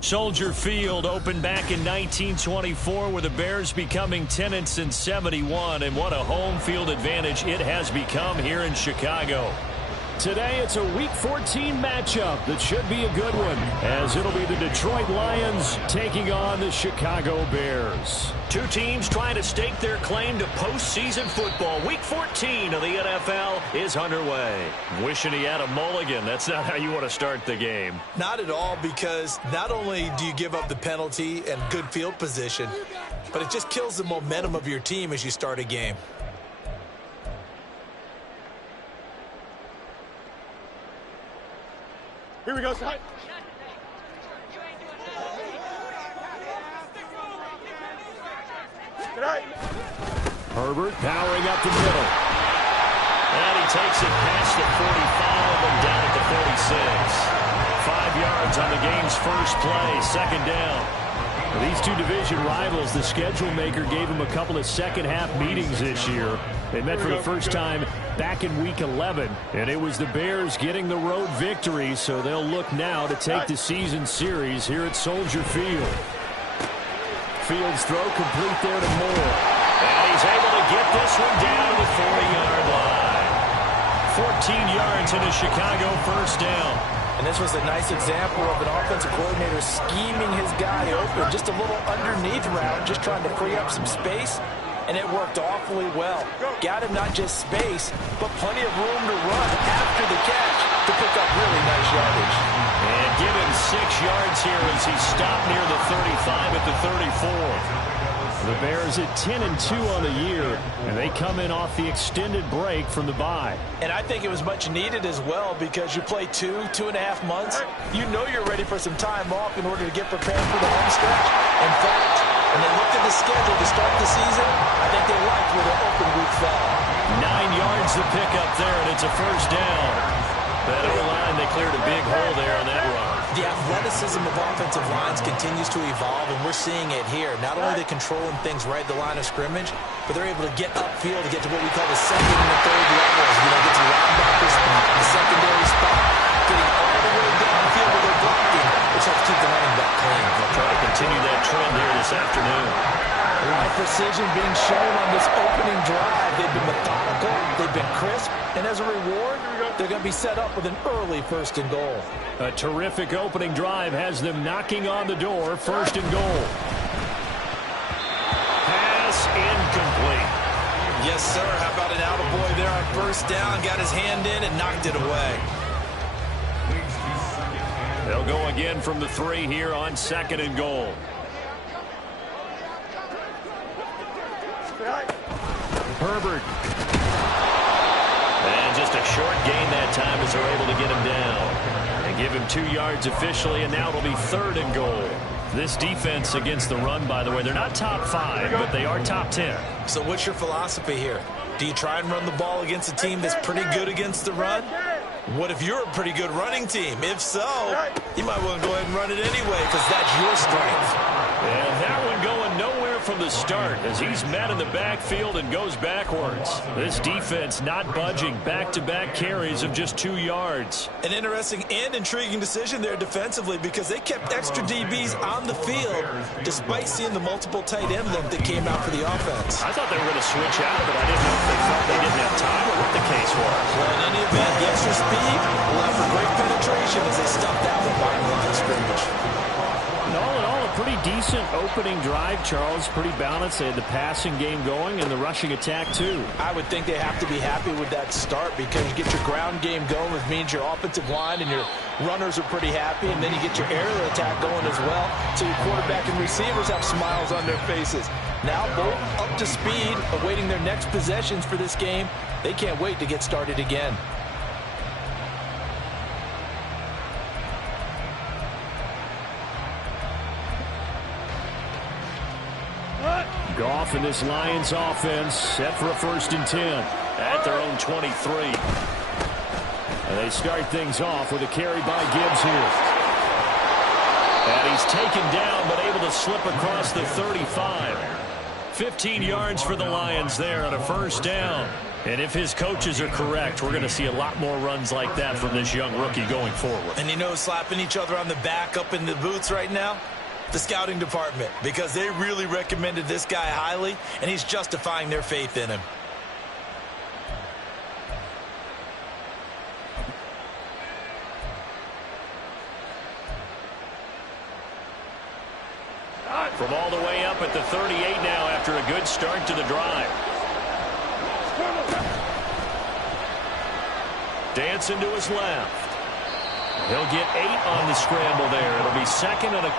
Soldier Field opened back in 1924 with the Bears becoming 10 since 71, and what a home field advantage it has become here in Chicago. Today it's a Week 14 matchup that should be a good one, as it'll be the Detroit Lions taking on the Chicago Bears. Two teams trying to stake their claim to postseason football. Week 14 of the NFL is underway. Wishing he had a mulligan. That's not how you want to start the game. Not at all, because not only do you give up the penalty and good field position, but it just kills the momentum of your team as you start a game. Here we go, side. Herbert powering up the middle. And he takes it past the 45 and down at the 46. 5 yards on the game's first play, second down. For these two division rivals, the schedule maker gave them a couple of second-half meetings this year. They met for the first time back in Week 11, and it was the Bears getting the road victory, so they'll look now to take the season series here at Soldier Field. Fields throw complete there to Moore. And he's able to get this one down to the 40-yard line. 14 yards and a Chicago first down. And this was a nice example of an offensive coordinator scheming his guy open. Just a little underneath route, just trying to free up some space. And it worked awfully well. Got him not just space, but plenty of room to run after the catch to pick up really nice yardage. And give him 6 yards here as he stopped near the 35 at the 34. The Bears at 10-2 on the year, and they come in off the extended break from the bye. And I think it was much needed as well, because you play 2.5 months. You know you're ready for some time off in order to get prepared for the home stretch. In fact, when they looked at the schedule to start the season, I think they liked where their open week fell. 9 yards to pick up there, and it's a first down. That O-line, they cleared a big hole there on that run. The athleticism of offensive lines continues to evolve, and we're seeing it here. Not only are they controlling things right at the line of scrimmage, but they're able to get upfield to get to what we call the second and the third levels. You know, get to linebacker spot, the secondary spot, getting all the way downfield where they're blocking, which helps keep the running back clean. They'll try to continue that trend here this afternoon. A lot of precision being shown on this opening drive. They've been methodical, they've been crisp, and as a reward, they're going to be set up with an early first and goal. A terrific opening drive has them knocking on the door, first and goal. Pass incomplete. Yes, sir. How about an attaboy there on first down? Got his hand in and knocked it away. They'll go again from the 3 here on second and goal. Herbert. And just a short gain that time as they're able to get him down. And give him 2 yards officially, and now it'll be third and goal. This defense against the run, by the way, they're not top 5, but they are top 10. So what's your philosophy here? Do you try and run the ball against a team that's pretty good against the run? What if you're a pretty good running team? If so, you might want to go ahead and run it anyway, because that's your strength. And that one going nowhere from the start as he's met in the backfield and goes backwards. This defense not budging. Back-to-back carries of just 2 yards. An interesting and intriguing decision there defensively, because they kept extra DBs on the field despite seeing the multiple tight end look that came out for the offense. I thought they were going to switch out, but I didn't know if they thought they didn't have time or what the case was. Well, in any event, the extra speed allowed for great penetration as they stuffed that one by the line of scrimmage. And all in all, a pretty decent opening drive, Charles. Pretty balanced. They had the passing game going and the rushing attack, too. I would think they have to be happy with that start, because you get your ground game going, which means your offensive line and your runners are pretty happy, and then you get your aerial attack going as well, so your quarterback and receivers have smiles on their faces. Now both up to speed, awaiting their next possessions for this game. They can't wait to get started again. Goff and this Lions offense set for a 1st and 10 at their own 23. And they start things off with a carry by Gibbs here. And he's taken down, but able to slip across the 35. 15 yards for the Lions there on a first down. And if his coaches are correct, we're going to see a lot more runs like that from this young rookie going forward. And you know, slapping each other on the back up in the booths right now? The scouting department, because they really recommended this guy highly, and he's justifying their faith in him. From all the way up at the 38 now after a good start to the drive. Dancing to his left. He'll get 8 on the scramble there. It'll be second and a...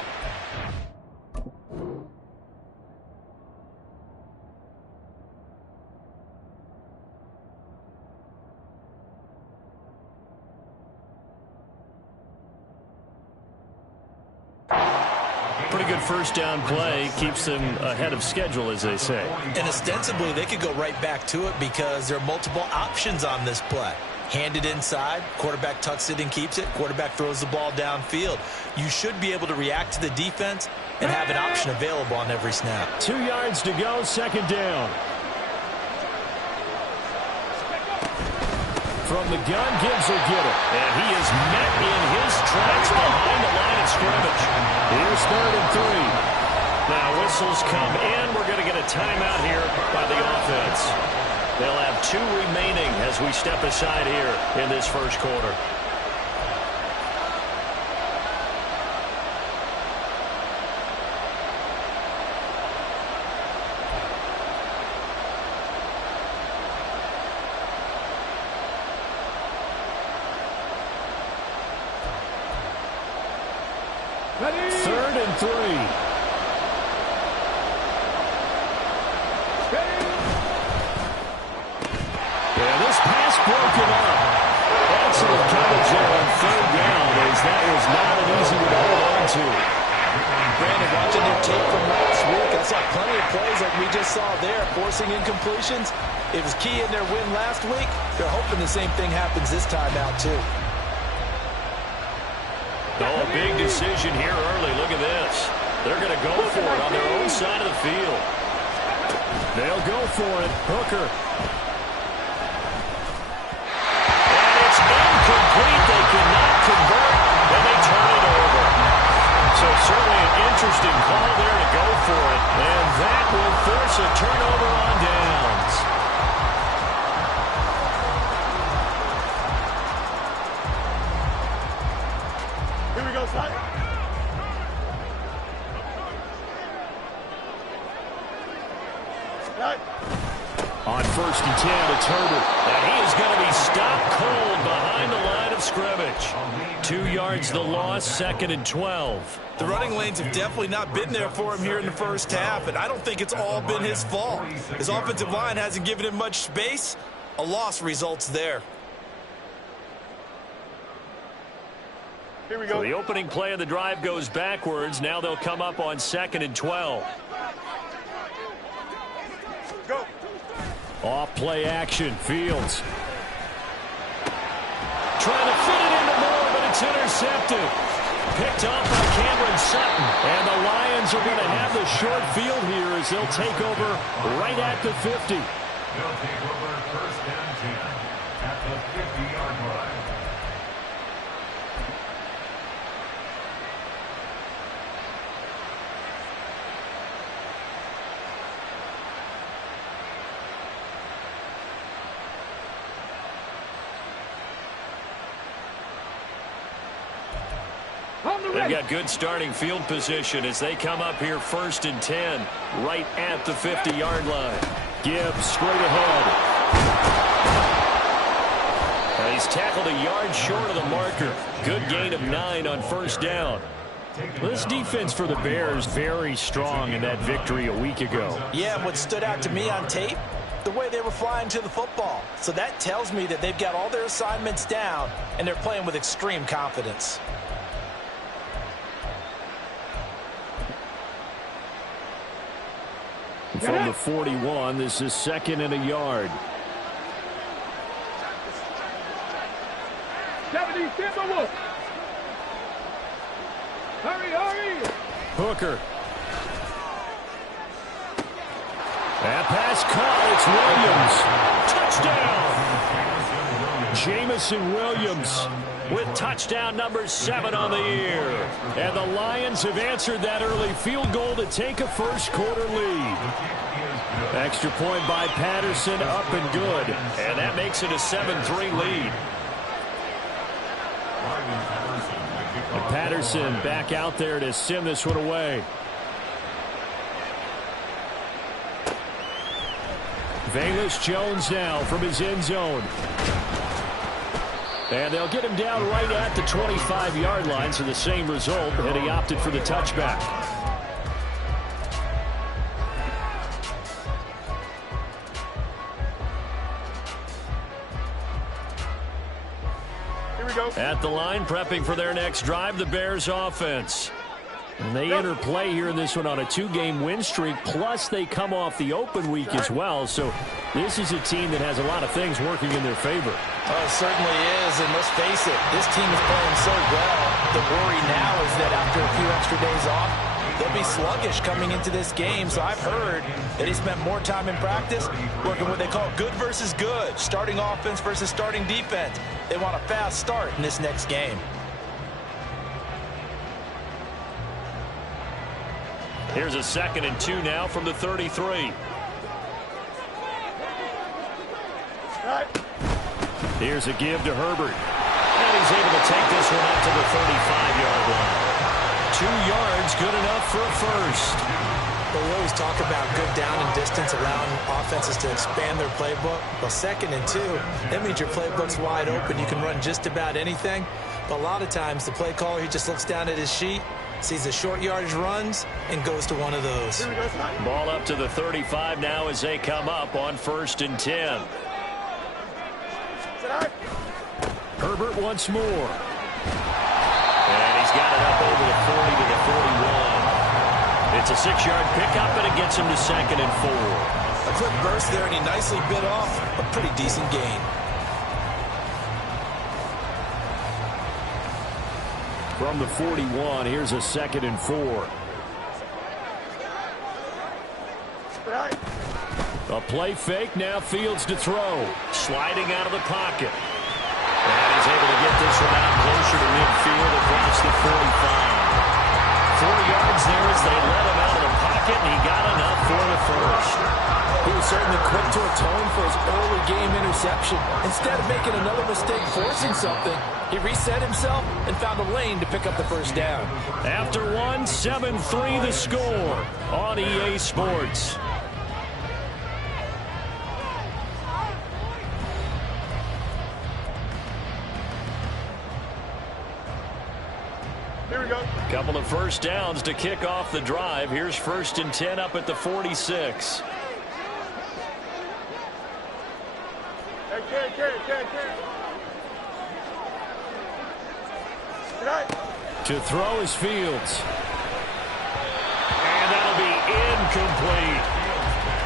Pretty good first down play. Keeps them ahead of schedule, as they say. And ostensibly, they could go right back to it because there are multiple options on this play. Hand it inside, quarterback tucks it and keeps it, quarterback throws the ball downfield. You should be able to react to the defense and have an option available on every snap. 2 yards to go, second down. From the gun, Gibbs will get it. And he is met in his tracks behind the line of scrimmage. Here's 3rd and 3. Now whistles come in. We're going to get a timeout here by the offense. They'll have 2 remaining as we step aside here in this first quarter. Ready? 3rd and 3. Pass broken up. Excellent coverage there on 3rd down, as that was not an easy one to hold on to. Brandon, watching their tape from last week, I saw plenty of plays like we just saw there, forcing incompletions. It was key in their win last week. They're hoping the same thing happens this time out, too. Oh, a big decision here early. Look at this. They're going to go for it on their own side of the field. They'll go for it. Hooker. They cannot convert, and they turn it over. So certainly an interesting call there to go for it, and that will force a turnover on downs. Here we go, son. On 1st and 10, it's Herbert. And he is going to be stopped cold behind the line of scrimmage. 2 yards the loss, 2nd and 12. The running lanes have definitely not been there for him here in the first half, and I don't think it's all been his fault. His offensive line hasn't given him much space. A loss results there. Here we go. So the opening play of the drive goes backwards. Now they'll come up on 2nd and 12. Go. Off play action, Fields. Trying to fit it into Moore, but it's intercepted. Picked off by Cameron Sutton. And the Lions are going to have the short field here as they'll take over right at the 50. They'll take over 1st and 10 at the 50-yard line. They've got good starting field position as they come up here 1st and 10 right at the 50-yard line. Gibbs straight ahead. He's tackled a yard short of the marker. Good gain of 9 on 1st down. This defense for the Bears very strong in that victory a week ago. Yeah, what stood out to me on tape, the way they were flying to the football. So that tells me that they've got all their assignments down and they're playing with extreme confidence. From the 41, this is 2nd and a yard. 70, hurry, hurry! Hooker. That pass caught. It's Williams. touchdown. Jamison Williams with touchdown number 7 on the year. And the Lions have answered that early field goal to take a first-quarter lead. Extra point by Patterson, up and good. And that makes it a 7-3 lead. And Patterson back out there to send this one away. Velus Jones now from his end zone. And they'll get him down right at the 25-yard line, so the same result, and he opted for the touchback. Here we go. At the line, prepping for their next drive, the Bears offense. And they enter play here in this one on a 2-game win streak, plus they come off the open week as well. So this is a team that has a lot of things working in their favor. Oh, it certainly is, and let's face it, this team is playing so well. The worry now is that after a few extra days off, they'll be sluggish coming into this game. So I've heard that he spent more time in practice working what they call good versus good, starting offense versus starting defense. They want a fast start in this next game. Here's a 2nd and 2 now from the 33. Here's a give to Herbert. And he's able to take this one up to the 35-yard line. 2 yards, good enough for a first. But we always talk about good down and distance, allowing offenses to expand their playbook. Well, 2nd and 2, that means your playbook's wide open. You can run just about anything. But a lot of times, the play caller, he just looks down at his sheet, sees the short yardage runs, and goes to one of those. Ball up to the 35 now as they come up on 1st and 10. Herbert once more. And he's got it up over the 40 to the 41. It's a 6-yard pickup, and it gets him to 2nd and 4. A quick burst there, and he nicely bit off a pretty decent gain. From the 41, here's a 2nd and 4. A play fake, now Fields to throw. Sliding out of the pocket. And he's able to get this one out closer to midfield across the 45. 4 yards there as they let him out of the pocket, and he got enough for the first. He was certainly quick to atone for his early game interception. Instead of making another mistake forcing something, he reset himself and found a lane to pick up the first down. After 1, 7-3 the score on EA Sports. Here we go. Couple of first downs to kick off the drive. Here's 1st and 10 up at the 46. To throw is Fields. And that'll be incomplete.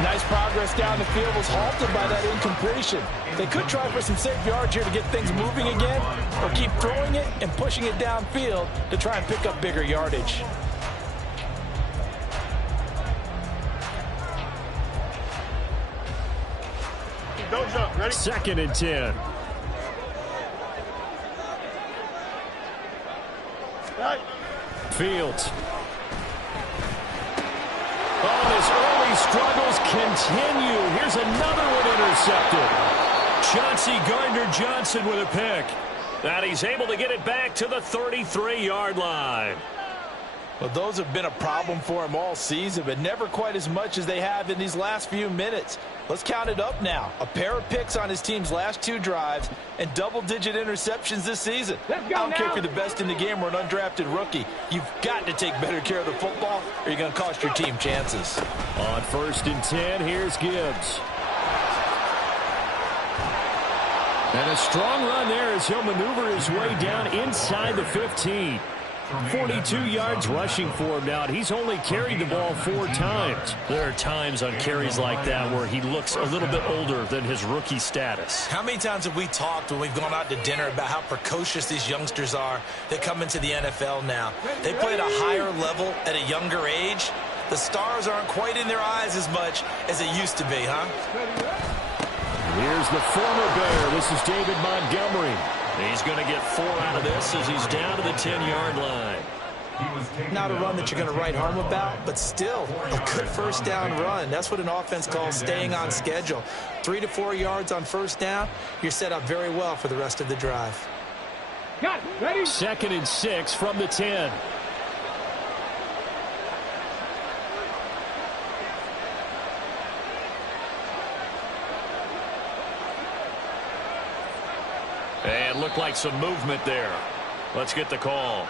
Nice progress down the field, was halted by that incompletion. They could try for some safe yards here to get things moving again, or keep throwing it and pushing it downfield to try and pick up bigger yardage. Don't jump. Ready? 2nd and 10. Right. Fields. Oh, his early struggles continue. Here's another one intercepted. Chauncey Gardner-Johnson with a pick. And he's able to get it back to the 33-yard line. Well, those have been a problem for him all season, but never quite as much as they have in these last few minutes. Let's count it up now. A pair of picks on his team's last 2 drives and double-digit interceptions this season. I don't care if you're the best in the game or an undrafted rookie. You've got to take better care of the football or you're going to cost your team chances. On 1st and 10, here's Gibbs. And a strong run there as he'll maneuver his way down inside the 15. 42 yards rushing for him now, and he's only carried the ball 4 times. There are times on carries like that where he looks a little bit older than his rookie status. How many times have we talked when we've gone out to dinner about how precocious these youngsters are that come into the NFL now? They play at a higher level at a younger age. The stars aren't quite in their eyes as much as it used to be, huh? Here's Here's the former Bear. This is David Montgomery. He's going to get 4 out of this as he's down to the 10-yard line. Not a run that you're going to write home about, but still a good first down run. That's what an offense calls staying on schedule. 3 to 4 yards on first down, you're set up very well for the rest of the drive. Got it. Ready? 2nd and 6 from the 10. And looked like some movement there. Let's get the call.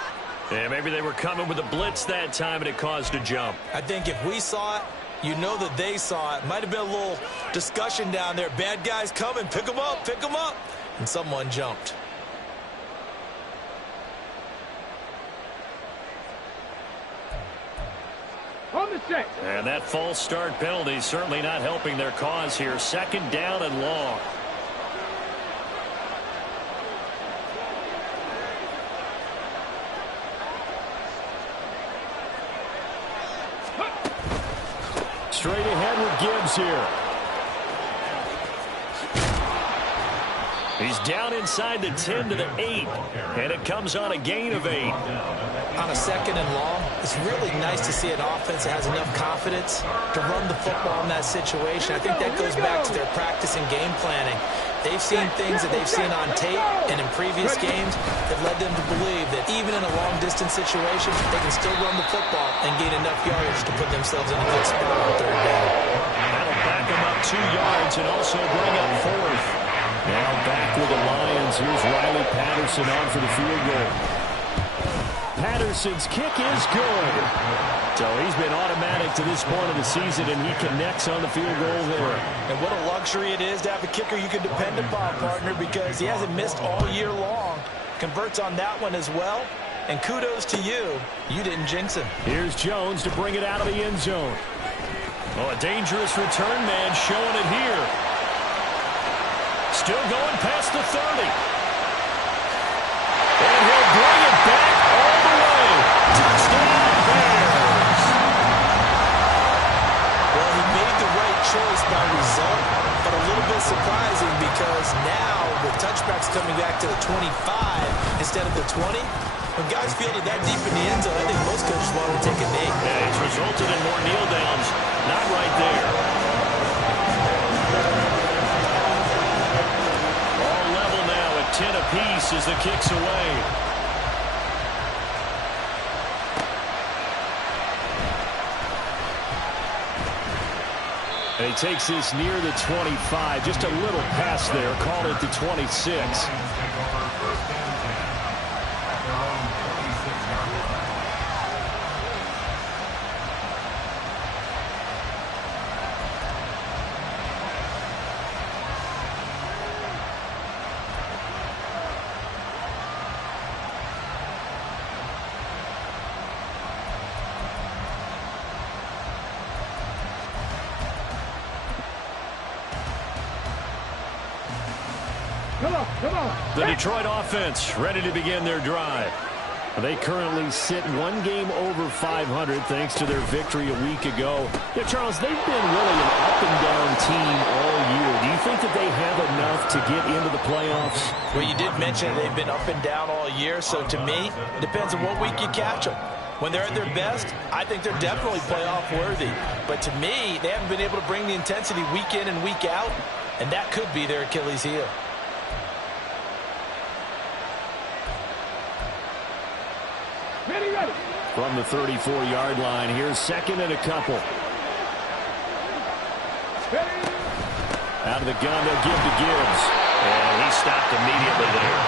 And maybe they were coming with a blitz that time, and it caused a jump. I think if we saw it, you know that they saw it. Might have been a little discussion down there. Bad guys coming. Pick them up. Pick them up. And someone jumped. On the set. And that false start penalty is certainly not helping their cause here. 2nd down and long. Straight ahead with Gibbs here. He's down inside the 10 to the 8. And it comes on a gain of 8. On a 2nd and long, it's really nice to see an offense that has enough confidence to run the football in that situation. I think that goes back to their practice and game planning. They've seen things that they've seen on tape and in previous games that led them to believe that even in a long-distance situation, they can still run the football and gain enough yardage to put themselves in a good spot on 3rd down. That'll back them up 2 yards and also bring up 4th. Now back with the Lions. Here's Riley Patterson on for the field goal. Patterson's kick is good. So he's been automatic to this point of the season, and he connects on the field goal there. And what a luxury it is to have a kicker you can depend upon, partner, because he hasn't missed all year long. Converts on that one as well. And kudos to you. You didn't jinx him. Here's Jones to bring it out of the end zone. Oh, a dangerous return man showing it here. Still going past the 30. And he'll bring it back all the way. Touchdown, Bears. Well, he made the right choice by result, but a little bit surprising because now with touchbacks coming back to the 25 instead of the 20, when guys feel that deep in the end zone, I think most coaches want to take a knee. Yeah, it's resulted in more kneel downs. Not right there. All level now at 10 apiece as the kick's away. And he takes this near the 25. Just a little pass there. Call it the 26. The Detroit offense ready to begin their drive. They currently sit 1 game over 500 thanks to their victory a week ago. Yeah, Charles, they've been really an up-and-down team all year. Do you think that they have enough to get into the playoffs? Well, you did mention they've been up and down all year, so to me, it depends on what week you catch them. When they're at their best, I think they're definitely playoff worthy. But to me, they haven't been able to bring the intensity week in and week out, and that could be their Achilles heel. Ready. From the 34-yard line, here's 2nd and a couple. Out of the gun, they'll give to Gibbs. And he stopped immediately there.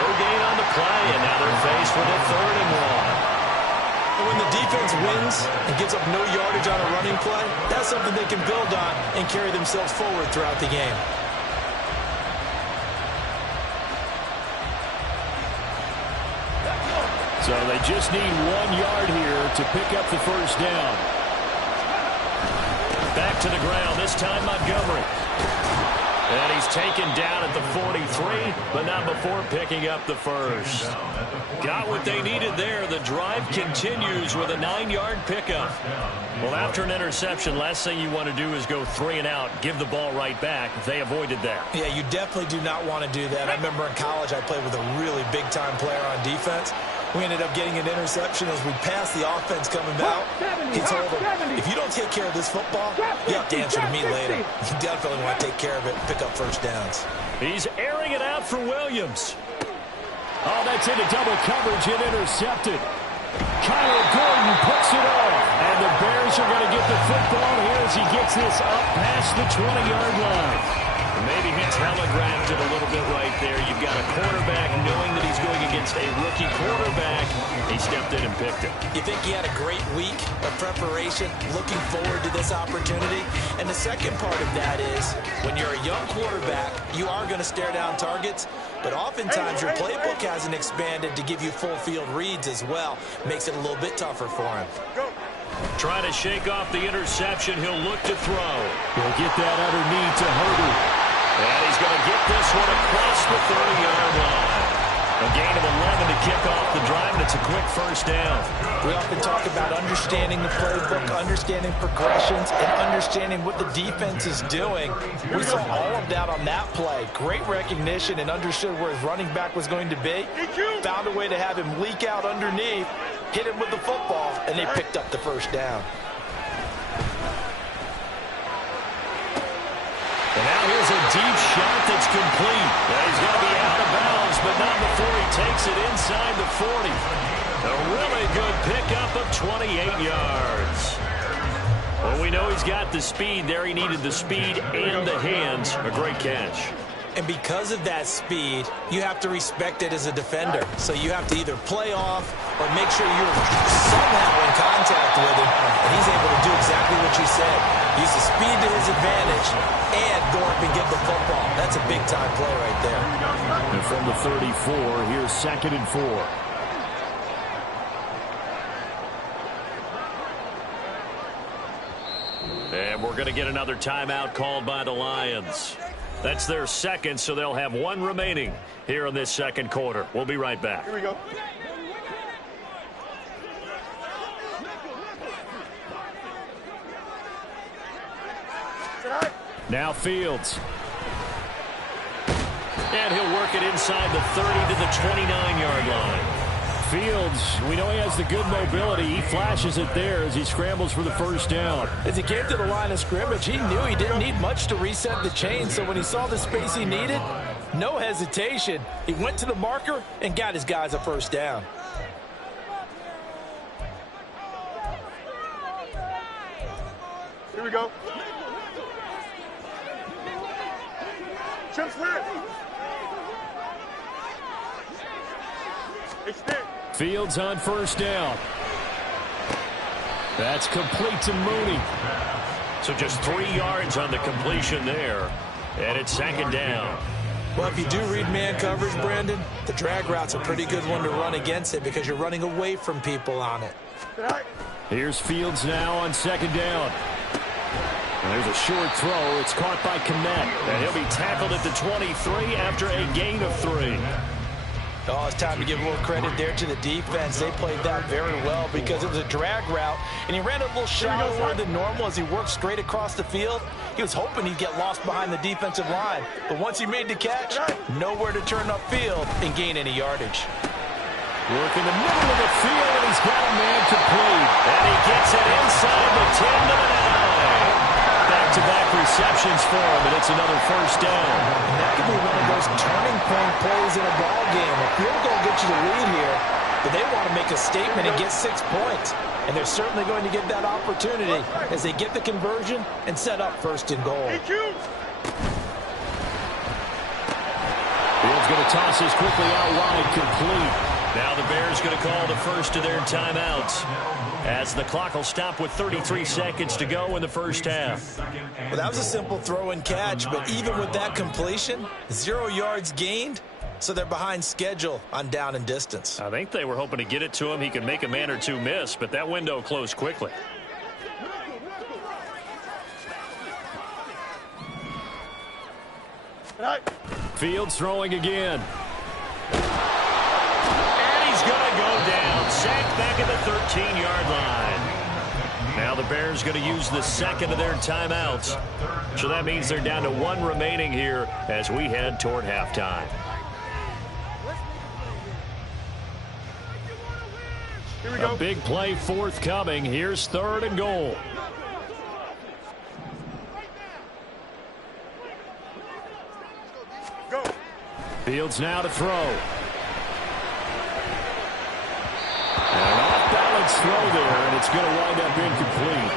No gain on the play, and now they're faced with a 3rd and 1. When the defense wins and gives up no yardage on a running play, that's something they can build on and carry themselves forward throughout the game. So they just need 1 yard here to pick up the first down. Back to the ground, this time Montgomery. And he's taken down at the 43, but not before picking up the first. Got what they needed there. The drive continues with a 9-yard pickup. Well, after an interception, last thing you want to do is go 3 and out, give the ball right back. They avoided that. Yeah, you definitely do not want to do that. I remember in college I played with a really big-time player on defense. We ended up getting an interception as we passed the offense coming out. He told him, if you don't take care of this football, you have to answer to me later. You definitely want to take care of it and pick up first downs. He's airing it out for Williams. Oh, that's into double coverage and intercepted. Kyler Gordon picks it off. And the Bears are going to get the football here as he gets this up past the 20-yard line. Maybe he telegraphed it a little bit right there. You've got a quarterback knowing that he's going against a rookie quarterback. He stepped in and picked it. You think he had a great week of preparation, looking forward to this opportunity? And the second part of that is, when you're a young quarterback, you are going to stare down targets, but oftentimes your playbook hasn't expanded to give you full field reads as well. Makes it a little bit tougher for him. Trying to shake off the interception. He'll look to throw. He'll get that underneath to Herbert. And he's going to get this one across the 30-yard line. A gain of 11 to kick off the drive, and it's a quick first down. We often talk about understanding the playbook, understanding progressions, and understanding what the defense is doing. We saw all of that on that play. Great recognition and understood where his running back was going to be. Found a way to have him leak out underneath, hit him with the football, and they picked up the first down. And now here's a deep shot that's complete. Now he's going to be out of bounds, but not before he takes it inside the 40. A really good pickup of 28 yards. Well, we know he's got the speed there. He needed the speed and the hands. A great catch. And because of that speed, you have to respect it as a defender. So you have to either play off or make sure you're somehow in contact with him. And he's able to do exactly what you said. Use the speed to his advantage and go up and get the football. That's a big-time play right there. And from the 34, here's 2nd and 4. And we're going to get another timeout called by the Lions. That's their second, so they'll have one remaining here in this second quarter. We'll be right back. Here we go. Now Fields. And he'll work it inside the 30 to the 29-yard line. Fields, we know he has the good mobility. He flashes it there as he scrambles for the first down. As he came to the line of scrimmage, he knew he didn't need much to reset the chain. So when he saw the space he needed, no hesitation. He went to the marker and got his guys a first down. Here we go. Chip slip. Extend. Fields on first down. That's complete to Mooney. So just 3 yards on the completion there. And it's second down. Well, if you do read man coverage, Brandon, the drag route's a pretty good one to run against it because you're running away from people on it. Here's Fields now on second down. And there's a short throw. It's caught by Kmet. And he'll be tackled at the 23 after a gain of 3. Oh, it's time to give a little credit there to the defense. They played that very well because it was a drag route, and he ran a little shallower than normal as he worked straight across the field. He was hoping he'd get lost behind the defensive line, but once he made the catch, nowhere to turn upfield and gain any yardage. Work in the middle of the field, and he's got a man complete. And he gets it inside the 10 to the 9. Back-to-back receptions for him, and it's another first down. And that could be one of those turning point plays in a ball game. A field goal gets you the lead here, but they want to make a statement and get 6 points. And they're certainly going to get that opportunity as they get the conversion and set up first and goal. Fields going to toss this quickly out wide, complete. Now the Bears going to call the first of their timeouts as the clock will stop with 33 seconds to go in the first half. Well, that was a simple throw and catch, but even with that completion, 0 yards gained, so they're behind schedule on down and distance. I think they were hoping to get it to him. He could make a man or two miss, but that window closed quickly. Fields throwing again. And he's going to go down. Sacked back at the 13-yard line. Now the Bears going to use the second of their timeouts. So that means they're down to one remaining here as we head toward halftime. Here we go. A big play forthcoming. Here's 3rd and goal. Go. Fields now to throw. And an off-balance throw there, and it's going to wind up incomplete.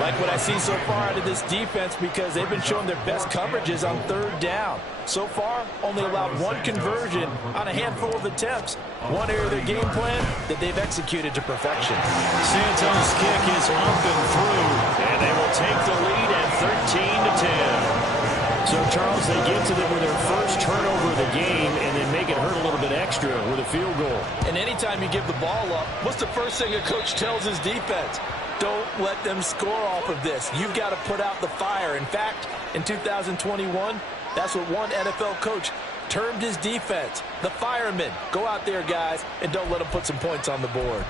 Like what I see so far out of this defense, because they've been showing their best coverages on 3rd down. So far, only allowed one conversion on a handful of attempts. One area of their game plan that they've executed to perfection. Santos' kick is up and through, and they will take the lead at 13-10. So, Charles, they get to them with their first turnover of the game and then make it hurt a little bit extra with a field goal. And anytime you give the ball up, what's the first thing a coach tells his defense? Don't let them score off of this. You've got to put out the fire. In fact, in 2021, that's what one NFL coach termed his defense. The firemen. Go out there, guys, and don't let them put some points on the board.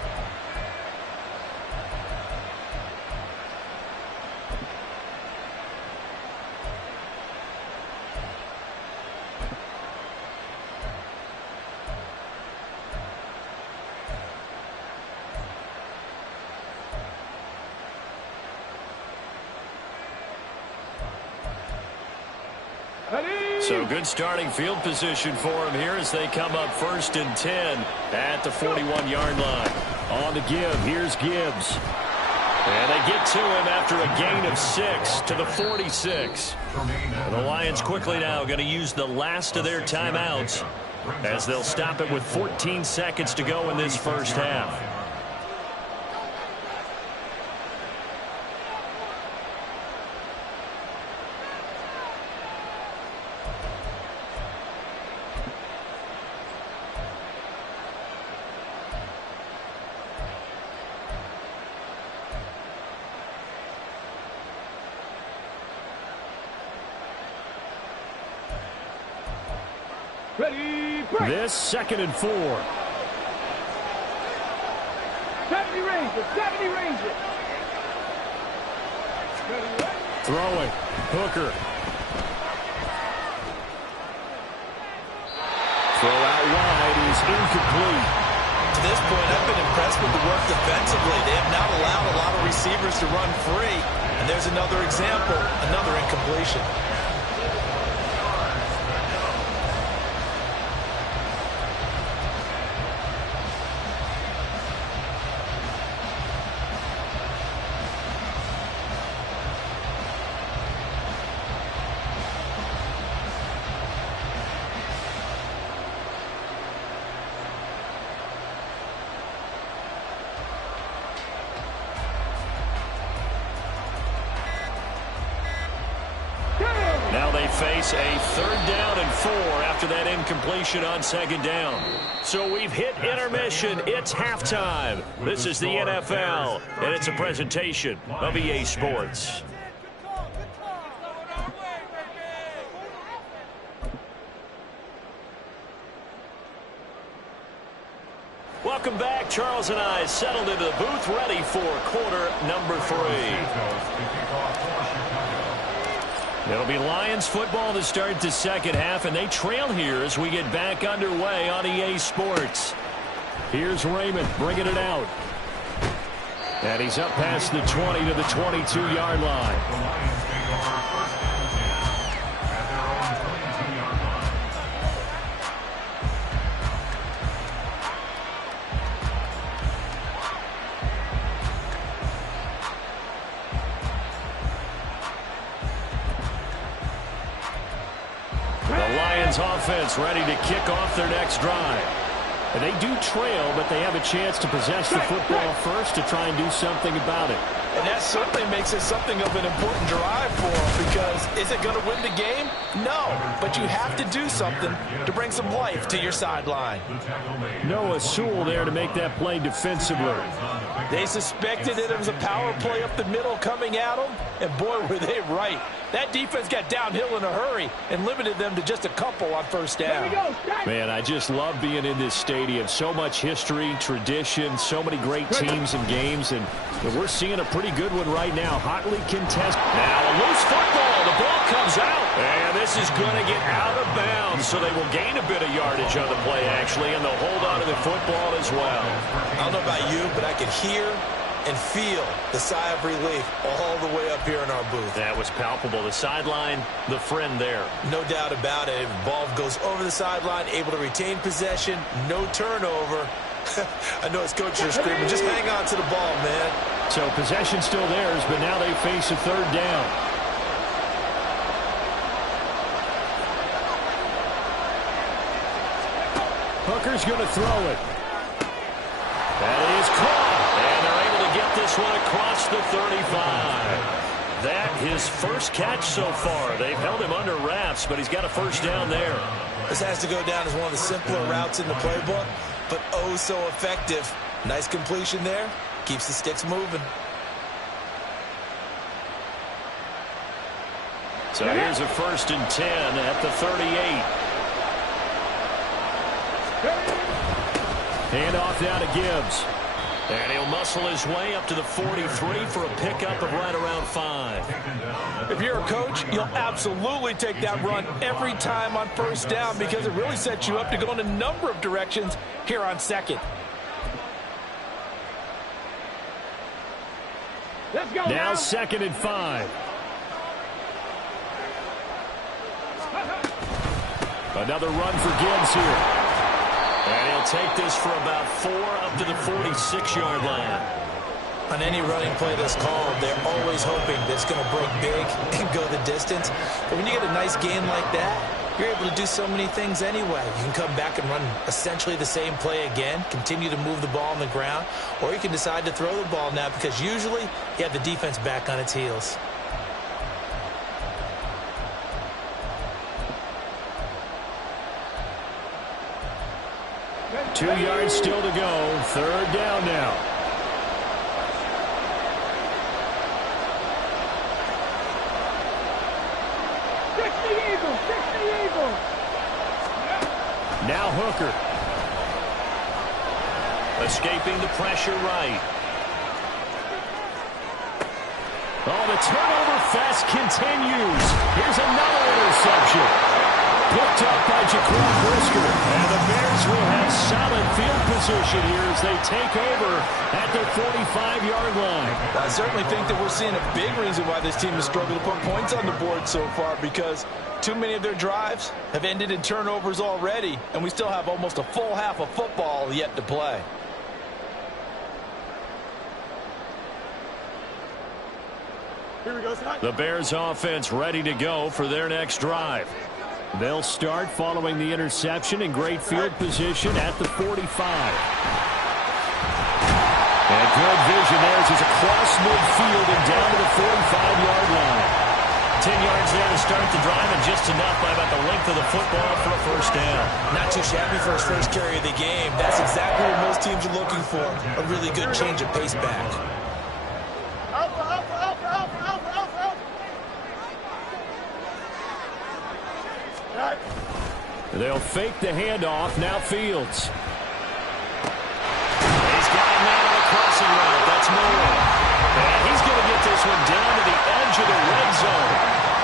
So good starting field position for him here as they come up 1st and 10 at the 41-yard line. On the give, here's Gibbs. And they get to him after a gain of 6 to the 46. And the Lions quickly now going to use the last of their timeouts as they'll stop it with 14 seconds to go in this first half. This 2nd and 4. 70 Rangers, 70 Rangers. Throwing. Hooker. Throw out wide is incomplete. To this point, I've been impressed with the work defensively. They have not allowed a lot of receivers to run free. And there's another example, another incompletion. Now they face a 3rd down and 4 after that incompletion on 2nd down. So we've hit intermission. It's halftime. This is the NFL, and it's a presentation of EA Sports. Welcome back. Charles and I settled into the booth ready for quarter number 3. It'll be Lions football to start the second half, and they trail here as we get back underway on EA Sports. Here's Raymond bringing it out. And he's up past the 20 to the 22-yard line. Offense ready to kick off their next drive. And they do trail, but they have a chance to possess the football first to try and do something about it. And that certainly makes it something of an important drive for them, because is it going to win the game? No, but you have to do something to bring some life to your sideline. Noah Sewell there to make that play defensively. They suspected it was a power play up the middle coming at them, and boy, were they right. That defense got downhill in a hurry and limited them to just a couple on first down. Man, I just love being in this stadium. So much history, tradition, so many great teams and games, and we're seeing a pretty good one right now. Hotly contested. Now a loose football. The ball comes out. And this is going to get out of bounds, so they will gain a bit of yardage on the play, actually, and they'll hold on to the football as well. I don't know about you, but I could hear and feel the sigh of relief all the way up here in our booth. That was palpable. The sideline, the friend there. No doubt about it. Ball goes over the sideline, able to retain possession, no turnover. I know his coaches are screaming, just hang on to the ball, man. So possession still theirs, but now they face a third down. Hooker's going to throw it. That is caught. And they're able to get this one across the 35. That his first catch so far. They've held him under wraps, but he's got a first down there. This has to go down as one of the simpler routes in the playbook, but oh so effective. Nice completion there. Keeps the sticks moving. So here's a 1st and 10 at the 38. Handoff now to Gibbs. And he'll muscle his way up to the 43 for a pickup of right around 5. If you're a coach, you'll absolutely take that run every time on first down because it really sets you up to go in a number of directions here on second. Let's go Now 2nd and 5. Another run for Gibbs here. And he'll take this for about 4 up to the 46-yard line. On any running play that's called, they're always hoping that it's going to break big and go the distance. But when you get a nice gain like that, you're able to do so many things anyway. You can come back and run essentially the same play again, continue to move the ball on the ground, or you can decide to throw the ball now because usually you have the defense back on its heels. Two yards still to go. Third down now. Fix the Eagles! Fix the Eagles! Now Hooker. Escaping the pressure right. Oh, the turnover fest continues. Here's another interception. Picked up by Jaquan Brisker. And the Bears will have solid field position here as they take over at the 45-yard line. Well, I certainly think that we're seeing a big reason why this team has struggled to put points on the board so far because too many of their drives have ended in turnovers already, and we still have almost a full half of football yet to play. The Bears offense ready to go for their next drive. They'll start following the interception in great field position at the 45. And good vision there as he's across midfield and down to the 45-yard line. 10 yards there to start the drive and just enough by about the length of the football for a first down. Not too shabby for his first carry of the game. That's exactly what most teams are looking for, a really good change of pace back. They'll fake the handoff. Now Fields. He's got him out of the crossing route. That's Moore. And he's going to get this one down to the edge of the red zone.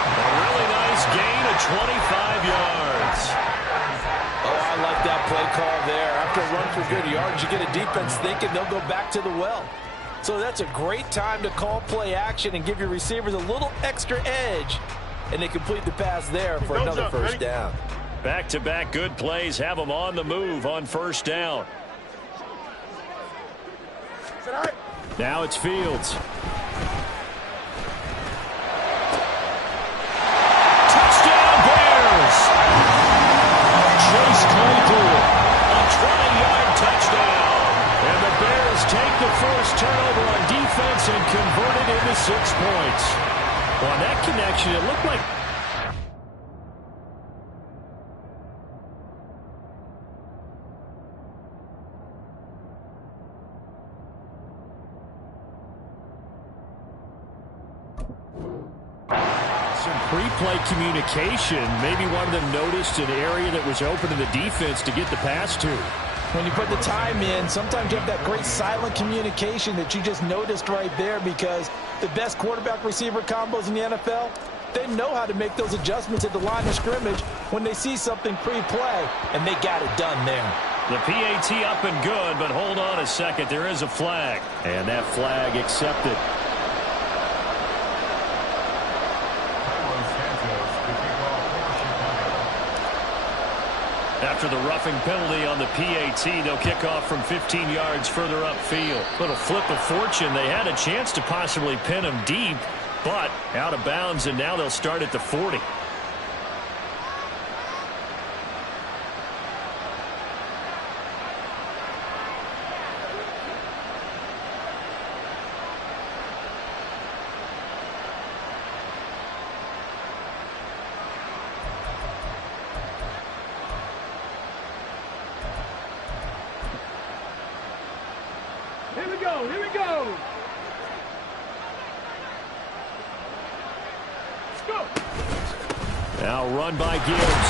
A really nice gain of 25 yards. Oh, I like that play call there. After a run for good yards, you get a defense thinking they'll go back to the well. So that's a great time to call play action and give your receivers a little extra edge. And they complete the pass there for another first down. Back-to-back good plays have them on the move on first down. Now it's Fields. Touchdown Bears! Chase Claypool, a 20-yard touchdown. And the Bears take the first turnover on defense and convert it into 6 points. On that connection, it looked like pre-play communication. Maybe one of them noticed an area that was open in the defense to get the pass to. When you put the time in, sometimes you have that great silent communication that you just noticed right there, because the best quarterback-receiver combos in the NFL, they know how to make those adjustments at the line of scrimmage when they see something pre-play, and they got it done there. The PAT up and good, but hold on a second. There is a flag, and that flag accepted. After the roughing penalty on the PAT, they'll kick off from 15 yards further upfield. Little flip of fortune. They had a chance to possibly pin him deep, but out of bounds, and now they'll start at the 40. Here we go, here we go. Let's go. Now run by Gibbs.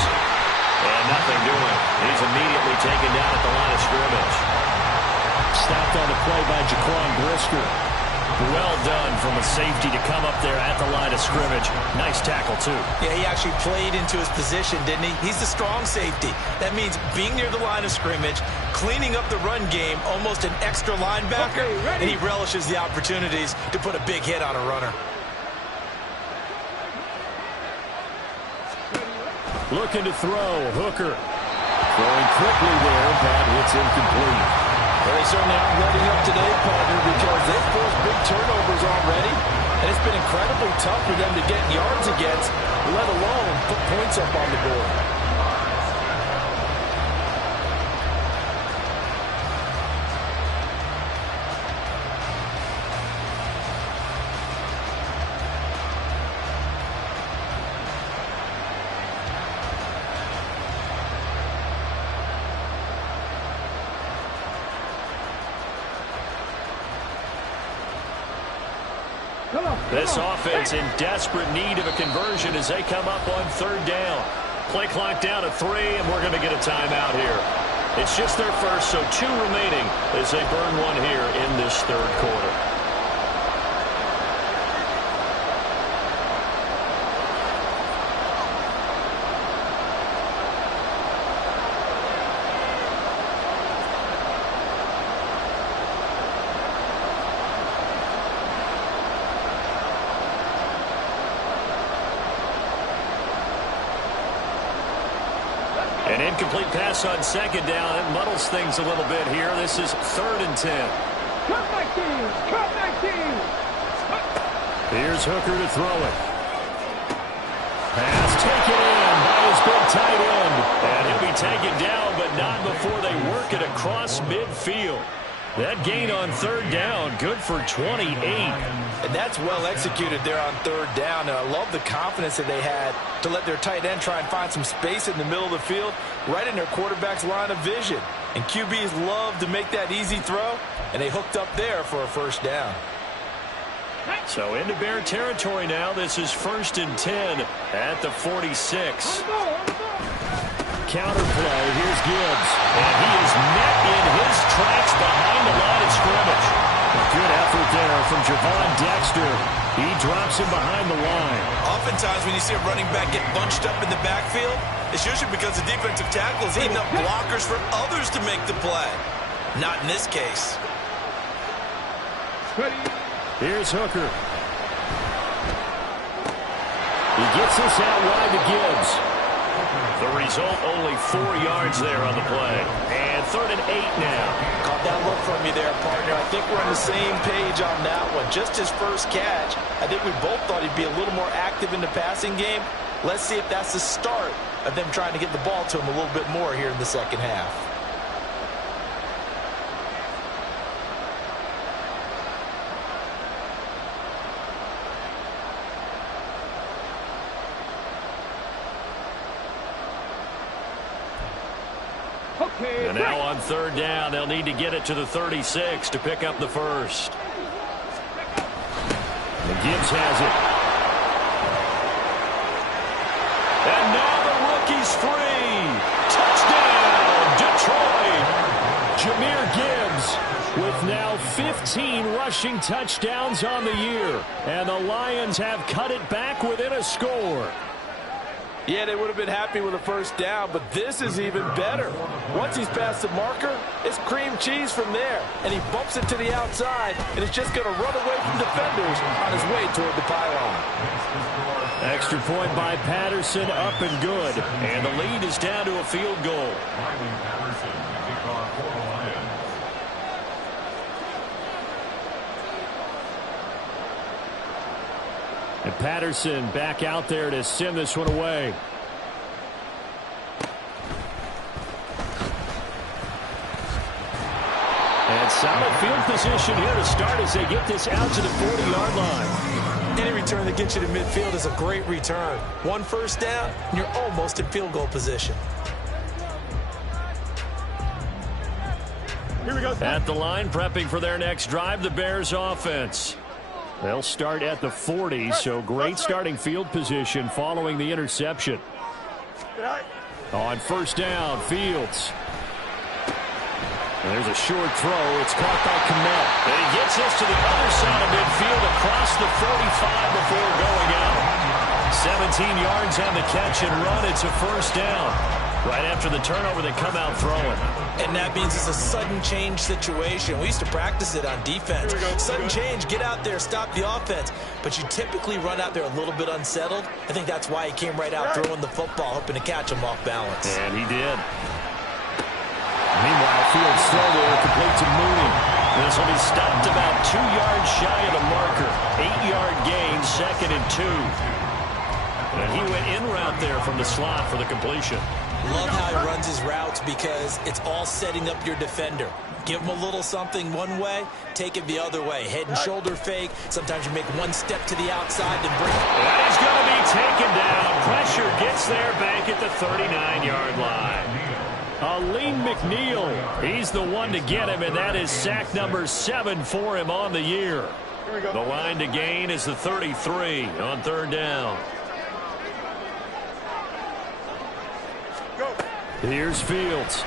And nothing doing. He's immediately taken down at the line of scrimmage. Stopped on the play by Jaquan Brisker. Well done from a safety to come up there at the line of scrimmage. Nice tackle, too. Yeah, he actually played into his position, didn't he? He's the strong safety. That means being near the line of scrimmage, cleaning up the run game, almost an extra linebacker, okay, and he relishes the opportunities to put a big hit on a runner. Looking to throw. Hooker. Throwing quickly there, but it's incomplete. Well, they certainly aren't letting up today, partner, because they've forced big turnovers already, and it's been incredibly tough for them to get yards against, let alone put points up on the board. This offense in desperate need of a conversion as they come up on third down. Play clock down to 3, and we're going to get a timeout here. It's just their first, so 2 remaining as they burn one here in this third quarter. An incomplete pass on second down. It muddles things a little bit here. This is 3rd and 10. Cut my team! Cut my team! Here's Hooker to throw it. Pass taken in by his big tight end. And he'll be taken down, but not before they work it across midfield. That gain on third down, good for 28. And that's well executed there on third down. And I love the confidence that they had to let their tight end try and find some space in the middle of the field, right in their quarterback's line of vision. And QBs love to make that easy throw, and they hooked up there for a first down. So into Bear territory now. This is 1st and 10 at the 46. Counter play. Here's Gibbs. And he is met in his tracks behind the line of scrimmage. Good effort there from Javon Dexter. He drops him behind the line. Oftentimes when you see a running back get bunched up in the backfield, it's usually because the defensive tackle is eating up blockers for others to make the play. Not in this case. Here's Hooker. He gets this out wide to Gibbs. The result, only 4 yards there on the play. And 3rd and 8 now. Caught that look from you there, partner. I think we're on the same page on that one. Just his first catch. I think we both thought he'd be a little more active in the passing game. Let's see if that's the start of them trying to get the ball to him a little bit more here in the second half. And now on third down, they'll need to get it to the 36 to pick up the first. And Gibbs has it. And now the rookie's free. Touchdown, Detroit. Jahmyr Gibbs with now 15 rushing touchdowns on the year. And the Lions have cut it back within a score. Yeah, they would have been happy with a first down, but this is even better. Once he's past the marker, it's cream cheese from there. And he bumps it to the outside, and it's just going to run away from defenders on his way toward the pylon. Extra point by Patterson, up and good. And the lead is down to a field goal. And Patterson back out there to send this one away. And solid field position here to start as they get this out to the 40-yard line. Any return that gets you to midfield is a great return. One first down, and you're almost in field goal position. Here we go. At the line, prepping for their next drive, the Bears offense. They'll start at the 40, so great starting field position following the interception. On first down, Fields. And there's a short throw. It's caught by Kmet. And he gets this to the other side of midfield across the 45 before going out. 17 yards on the catch and run. It's a first down. Right after the turnover, they come out throwing. And that means it's a sudden change situation. We used to practice it on defense. Sudden change, get out there, stop the offense. But you typically run out there a little bit unsettled. I think that's why he came right out throwing the football, hoping to catch him off balance. And he did. Meanwhile, Fields throw there, complete to Mooney. This will be stopped about 2 yards shy of the marker. 8-yard gain, 2nd and 2. And he went in route there from the slot for the completion. Love how he runs his routes because it's all setting up your defender. Give him a little something one way, take it the other way. Head and shoulder fake. Sometimes you make one step to the outside, then bring it. That is going to be taken down. Pressure gets there back at the 39-yard line. Aleem McNeil, he's the one to get him, and that is sack number 7 for him on the year. The line to gain is the 33 on third down. Here's Fields.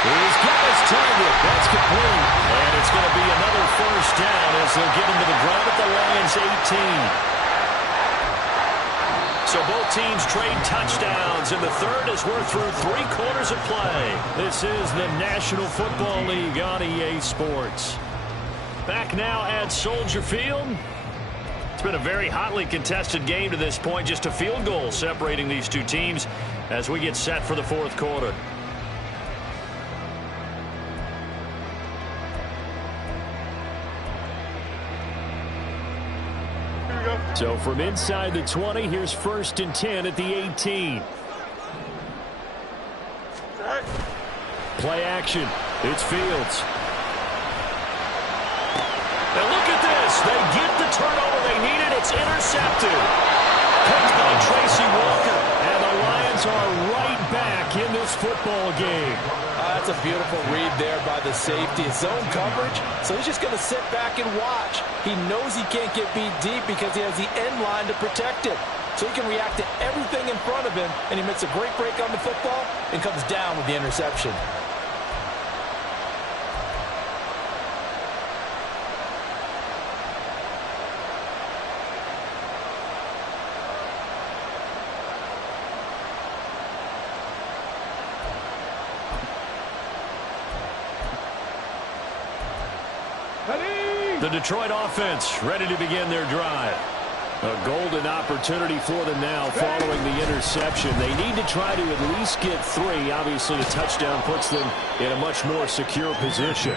He's got his target. That's complete. And it's going to be another first down as they'll get him to the ground at the Lions' 18. So both teams trade touchdowns, and the third as we're through 3 quarters of play. This is the National Football League on EA Sports. Back now at Soldier Field. It's been a very hotly contested game to this point. Just a field goal separating these two teams as we get set for the fourth quarter. So from inside the 20, here's 1st and 10 at the 18. Play action. It's Fields. Now look at this. They get the turnover they needed. It's intercepted. Picked by Tracy Walker. And the Lions are right back in this football game. That's a beautiful read there by the safety. It's zone coverage, so he's just going to sit back and watch. He knows he can't get beat deep because he has the end line to protect it. So he can react to everything in front of him, and he makes a great break on the football and comes down with the interception. The Detroit offense ready to begin their drive. A golden opportunity for them now following the interception. They need to try to at least get 3. Obviously, a touchdown puts them in a much more secure position.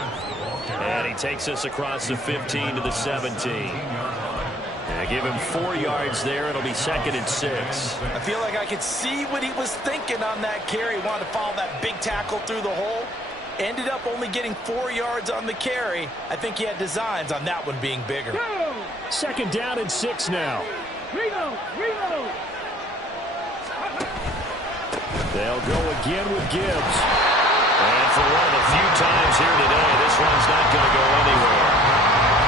And he takes us across the 15 to the 17. And give him 4 yards there. It'll be 2nd and 6. I feel like I could see what he was thinking on that carry. He wanted to follow that big tackle through the hole. Ended up only getting 4 yards on the carry. I think he had designs on that one being bigger. 2nd down and 6 now. Reload! They'll go again with Gibbs. And for one of the few times here today, this one's not going to go anywhere.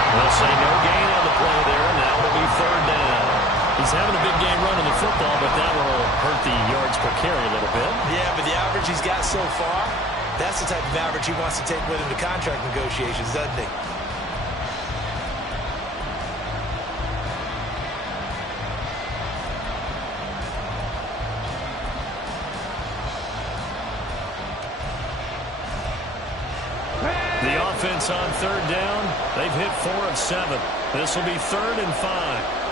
They'll say no gain on the play there, and that will be 3rd down. You He's having a big game running the football, but that will hurt the yards per carry a little bit. Yeah, but the average he's got so far, that's the type of average he wants to take with him to contract negotiations, doesn't he? The offense on third down, they've hit 4 of 7. This will be 3rd and 5.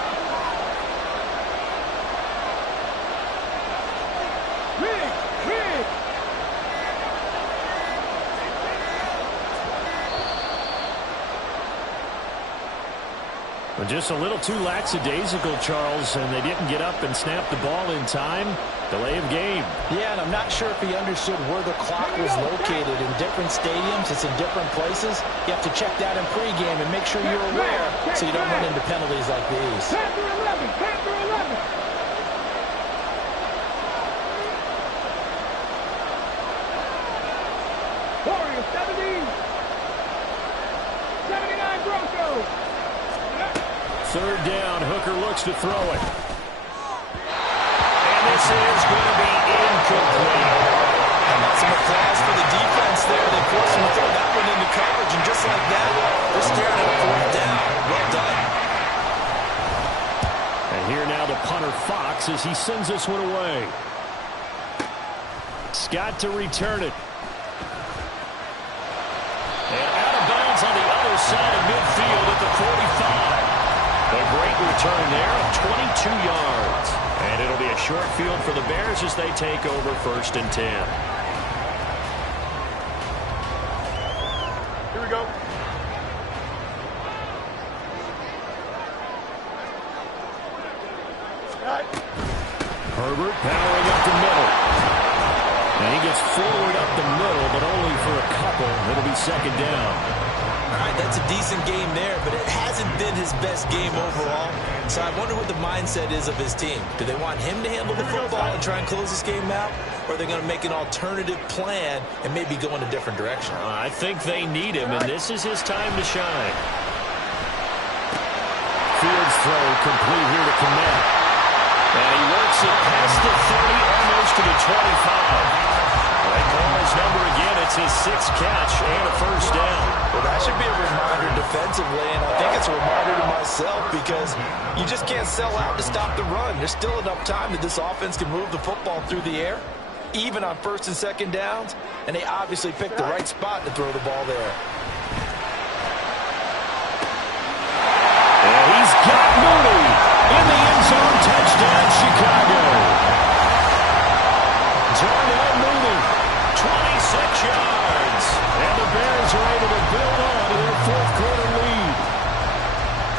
Just a little too lackadaisical, Charles, and they didn't get up and snap the ball in time. Delay of game. Yeah, and I'm not sure if he understood where the clock was located. In different stadiums, it's in different places. You have to check that in pregame and make sure you're aware so you don't run into penalties like these. Panther 11, Panther 11. Warrior 70. 79 Broncos. 3rd down, Hooker looks to throw it. And this is going to be incomplete. And that's some applause for the defense there. They forced him to throw that one into coverage, and just like that, they're staring at a 4th down. Well done. And here now the punter Fox as he sends this one away. Scott to return it. And out of bounds on the other side of midfield at the 45. A great return there of 22 yards. And it'll be a short field for the Bears as they take over 1st and 10. Here we go. Herbert powering up the middle. And he gets forward up the middle, but only for a couple. It'll be 2nd down. All right, that's a decent game there, but it hasn't been his best game overall. So I wonder what the mindset is of his team. Do they want him to handle the football and try and close this game out? Or are they going to make an alternative plan and maybe go in a different direction? I think they need him, and this is his time to shine. Fields throw complete here to Komet. And he works it past the 30, almost to the 25. They call his number again. It's his 6th catch and a 1st down. Well, that should be a reminder defensively, and I think it's a reminder to myself because you just can't sell out to stop the run. There's still enough time that this offense can move the football through the air, even on 1st and 2nd downs, and they obviously picked the right spot to throw the ball there. And he's got Mooney in the end zone. Touchdown, Chicago. Darnell Mooney, 26 yards. And the Bears are able to build on to their 4th quarter lead.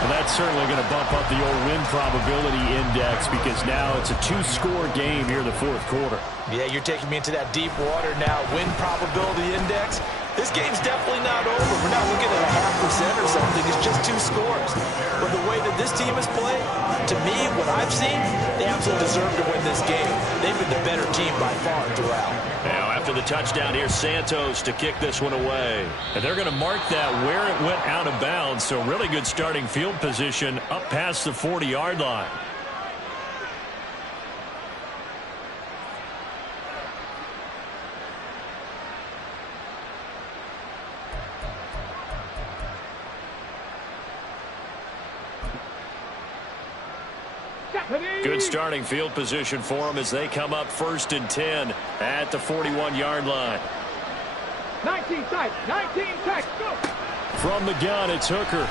And that's certainly going to bump up the old win probability index because now it's a 2-score game here in the 4th quarter. Yeah, you're taking me into that deep water now. Win probability index. This game's definitely not over. We're not looking at a 0.5% or something. It's just 2 scores. But the way that this team has played, to me, what I've seen, they absolutely deserve to win this game. They've been the better team by far throughout. Now, after the touchdown, here's Santos to kick this one away. And they're going to mark that where it went out of bounds. So really good starting field position up past the 40-yard line. Good starting field position for them as they come up 1st and 10 at the 41-yard line. 19 tight, 19 tight, go! From the gun, it's Hooker.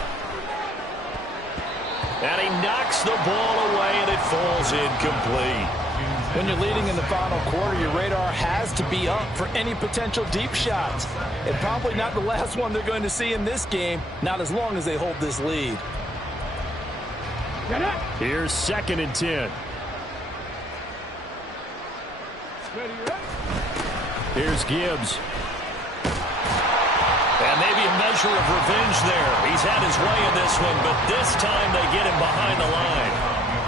And he knocks the ball away, and it falls incomplete. When you're leading in the final quarter, your radar has to be up for any potential deep shots. And probably not the last one they're going to see in this game, not as long as they hold this lead. Here's 2nd and 10. Ready, ready? Here's Gibbs. And maybe a measure of revenge there. He's had his way in this one, but this time they get him behind the line.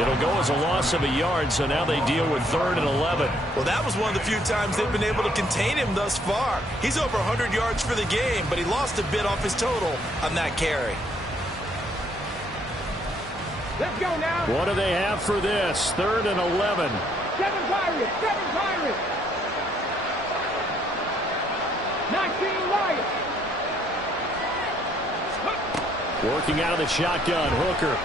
It'll go as a loss of a yard, so now they deal with 3rd and 11. Well, that was one of the few times they've been able to contain him thus far. He's over 100 yards for the game, but he lost a bit off his total on that carry. Let's go now. What do they have for this? 3rd and 11. 7 Pirates. 7 Pirates. 19 Lions. Working out of the shotgun. Hooker.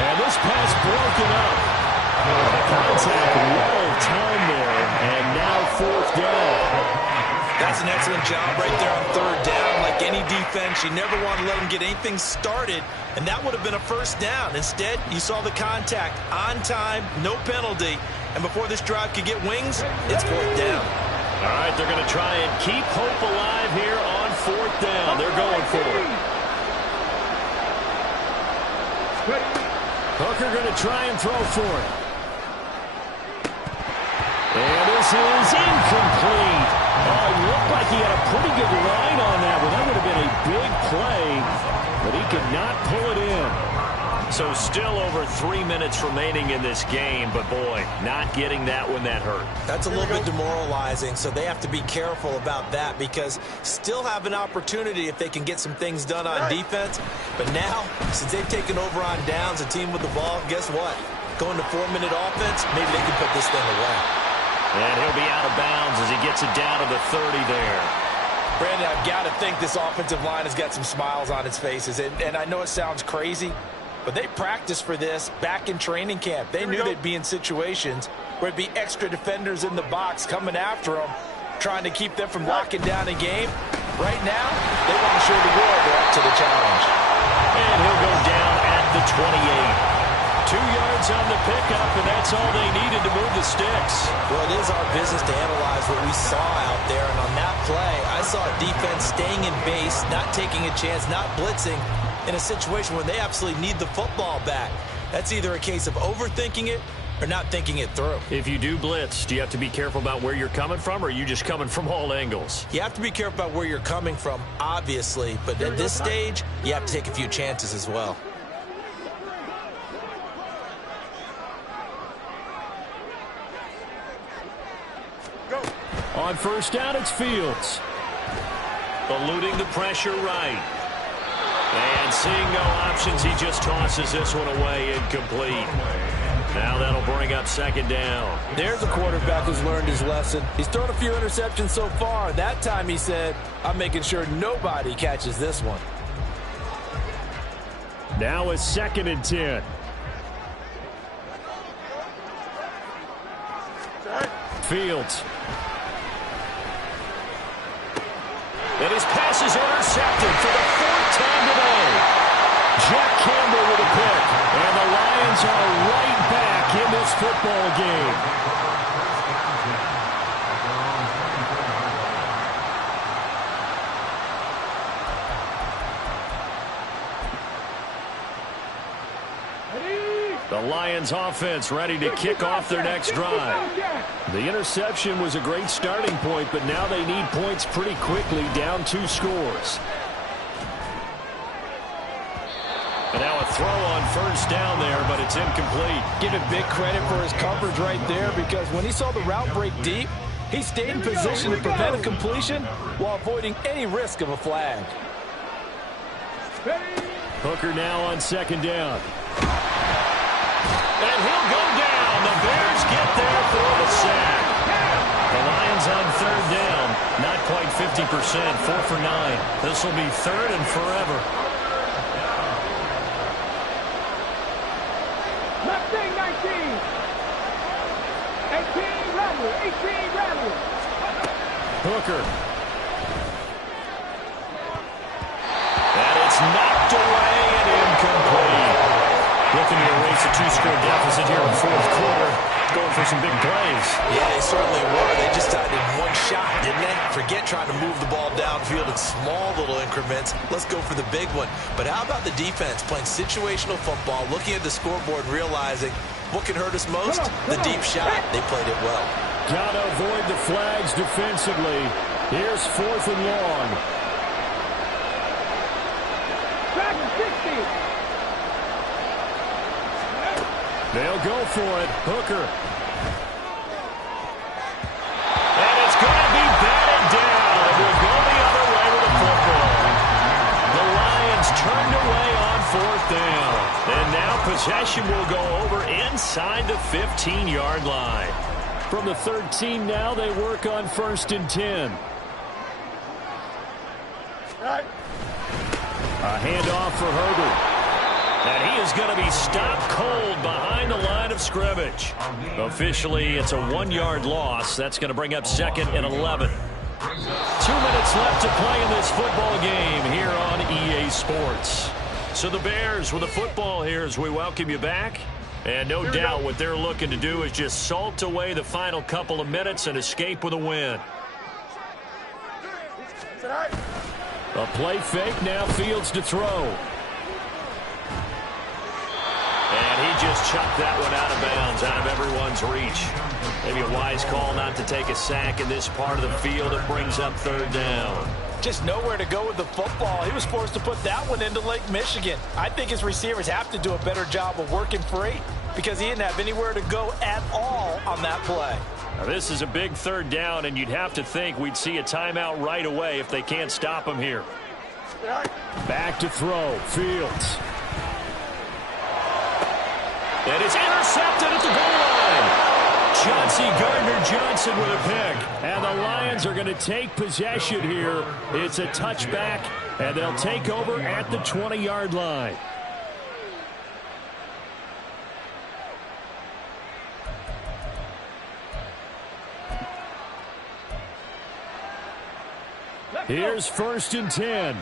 And this pass broken up. The contact well timed there. And now 4th down. That's an excellent job right there on 3rd down. Like any defense, you never want to let them get anything started, and that would have been a 1st down. Instead, you saw the contact on time, no penalty, and before this drive could get wings, it's 4th down. All right, they're going to try and keep hope alive here on 4th down. They're going for it. Hooker going to try and throw for it. And this is incomplete. Oh, it looked like he had a pretty good line on that one. That would have been a big play, but he could not pull it in. So still over 3 minutes remaining in this game, but boy, not getting that one that hurt. That's a little bit demoralizing, so they have to be careful about that because still have an opportunity if they can get some things done on defense. But now, since they've taken over on downs, a team with the ball, guess what? Going to 4-minute offense, maybe they can put this thing away. And he'll be out of bounds as he gets it down to the 30 there. Brandon, I've got to think this offensive line has got some smiles on its faces. And I know it sounds crazy, but they practiced for this back in training camp. They knew they'd be in situations where it'd be extra defenders in the box coming after them, trying to keep them from locking down a game. Right now, they want to show the world they're up to the challenge. And he'll go down at the 28. 2 yards on the pickup, and that's all they needed to move the sticks. Well, it is our business to analyze what we saw out there, and on that play, I saw a defense staying in base, not taking a chance, not blitzing, in a situation where they absolutely need the football back. That's either a case of overthinking it or not thinking it through. If you do blitz, do you have to be careful about where you're coming from, or are you just coming from all angles? You have to be careful about where you're coming from, obviously, but at this stage, you have to take a few chances as well. On 1st down, it's Fields. Eluding the pressure right. And seeing no options, he just tosses this one away incomplete. Now that'll bring up 2nd down. There's a quarterback who's learned his lesson. He's thrown a few interceptions so far. That time he said, I'm making sure nobody catches this one. Now it's 2nd and 10. Fields. And his pass is intercepted for the 4th time today. Jack Campbell with a pick. And the Lions are right back in this football game. The Lions offense ready to kick off their next drive. The interception was a great starting point, but now they need points pretty quickly, down 2 scores. And now a throw on 1st down there, but it's incomplete. Give him big credit for his coverage right there, because when he saw the route break deep, he stayed in position to prevent a completion while avoiding any risk of a flag. Hooker now on 2nd down. And he'll go down. The Bears get there for the sack. The Lions on 3rd down. Not quite 50%. 4 for 9. This will be 3rd and forever. Mustang 19. 18 Rattler. 18 Rattler. Hooker. And it's knocked away and incomplete. Looking to erase a 2-score deficit here in the 4th quarter. Going for some big plays. Yeah, they certainly were. They just died in one shot, didn't they? Forget trying to move the ball downfield in small little increments. Let's go for the big one. But how about the defense playing situational football, looking at the scoreboard, realizing what can hurt us most? The deep shot. They played it well. Got to avoid the flags defensively. Here's 4th and long. 60. They'll go for it. Hooker. And it's going to be batted down. It will go the other way with the football. The Lions turned away on 4th down. possession will go over inside the 15-yard line. From the 13 now, they work on 1st and 10. A handoff for Herbert. And he is going to be stopped cold behind the line of scrimmage. Officially, it's a 1-yard loss. That's going to bring up 2nd and 11. 2 minutes left to play in this football game here on EA Sports. So the Bears with the football here as we welcome you back. And no doubt what they're looking to do is just salt away the final couple of minutes and escape with a win. A play fake, now Fields to throw. And he just chucked that one out of bounds, out of everyone's reach. Maybe a wise call not to take a sack in this part of the field. It brings up 3rd down. Just nowhere to go with the football. He was forced to put that one into Lake Michigan. I think his receivers have to do a better job of working free because he didn't have anywhere to go at all on that play. Now this is a big 3rd down, and you'd have to think we'd see a timeout right away if they can't stop him here. Back to throw. Fields. And it's intercepted at the goal line. Chauncey Gardner-Johnson with a pick. And the Lions are going to take possession here. It's a touchback, and they'll take over at the 20-yard line. Here's 1st and 10.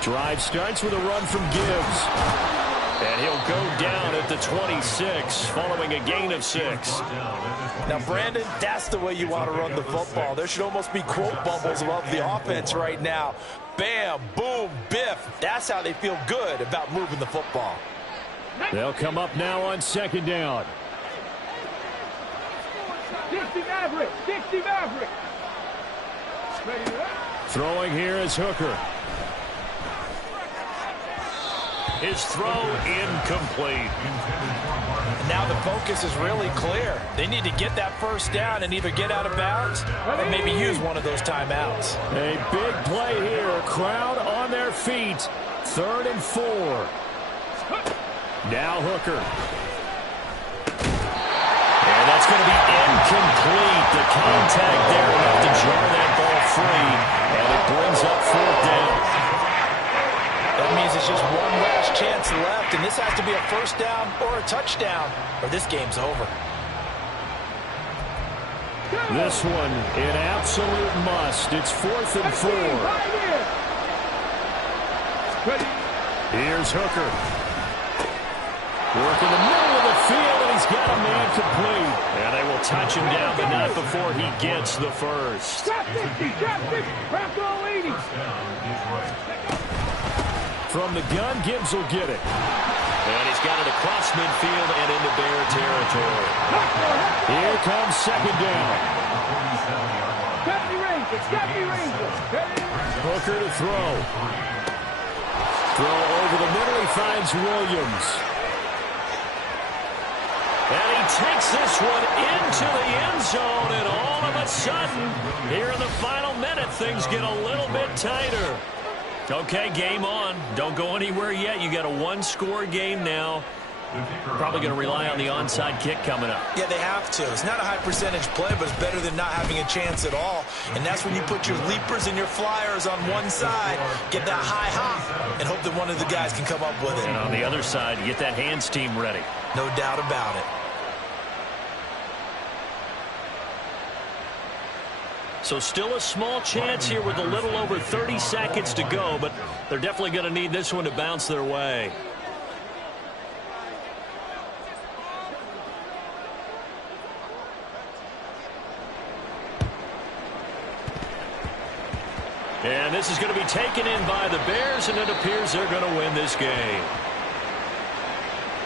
Drive starts with a run from Gibbs. And he'll go down at the 26 following a gain of 6. Now, Brandon, that's the way you want to run the football. There should almost be quote bubbles above the offense right now. Bam, boom, biff. That's how they feel good about moving the football. They'll come up now on 2nd down. 60 Maverick. 60 Maverick. Throwing here is Hooker. His throw incomplete. Now the focus is really clear. They need to get that 1st down and either get out of bounds or maybe use one of those timeouts. A big play here. Crowd on their feet. 3rd and 4. Now Hooker. And that's going to be incomplete. The contact there enough to jar that ball free. And it brings up 4th down. That means it's just one last chance left, and this has to be a 1st down or a touchdown, or this game's over. This one, an absolute must. It's 4th and 4. Here's Hooker. Working the middle of the field, and he's got a man complete. And they will touch him down, but not before he gets the 1st. Trap 50, trap 50, trap all 80. From the gun, Gibbs will get it. And he's got it across midfield and into Bear territory. Here comes 2nd down. Hooker to throw. Throw over the middle. He finds Williams. And he takes this one into the end zone, and all of a sudden, here in the final minute, things get a little bit tighter. Okay, game on. Don't go anywhere yet. You got a 1-score game now. Probably going to rely on the onside kick coming up. Yeah, they have to. It's not a high percentage play, but it's better than not having a chance at all. And that's when you put your leapers and your flyers on one side, get that high hop, and hope that one of the guys can come up with it. And on the other side, you get that hands team ready. No doubt about it. So still a small chance here with a little over 30 seconds to go, but they're definitely going to need this one to bounce their way. And this is going to be taken in by the Bears, and it appears they're going to win this game.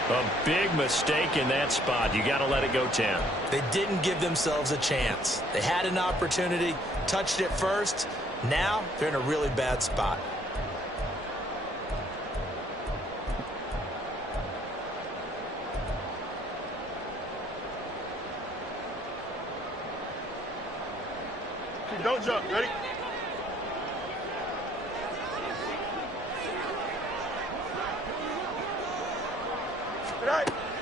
A big mistake in that spot. You got to let it go 10. They didn't give themselves a chance. They had an opportunity, touched it first. Now they're in a really bad spot. Don't jump. Ready?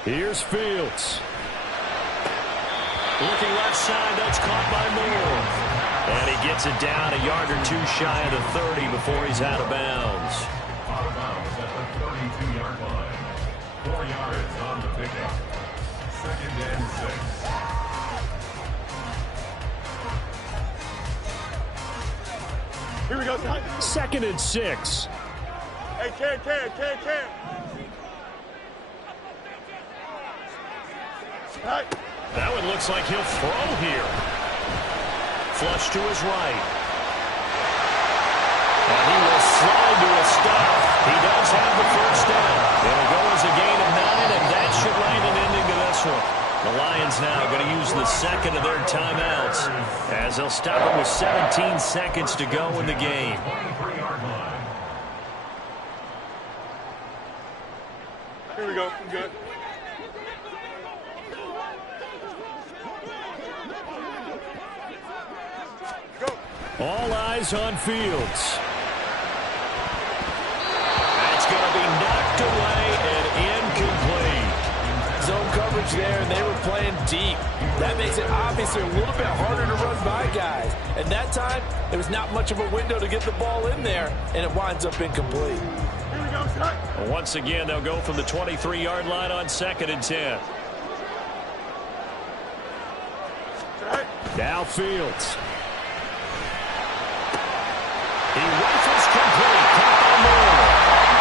Here's Fields. Looking left side, that's caught by Moore. And he gets it down a yard or two shy of the 30 before he's out of bounds. Out of bounds at the 32-yard line. 4 yards on the pickup. 2nd and 6. Here we go. 2nd and 6. Hey, Cam. That one looks like he'll throw here. Flush to his right. And he will slide to a stop. He does have the first down. It'll go as a gain of 9, and that should land an ending to this one. The Lions now going to use the second of their timeouts as they'll stop it with 17 seconds to go in the game. 23-yard line. Here we go. I'm good. All eyes on Fields. That's going to be knocked away and incomplete. Zone coverage there, and they were playing deep. That makes it obviously a little bit harder to run by guys. And that time, there was not much of a window to get the ball in there, and it winds up incomplete. Well, once again, they'll go from the 23-yard line on 2nd and 10. Now Fields. He rifles complete. Caught by Moore.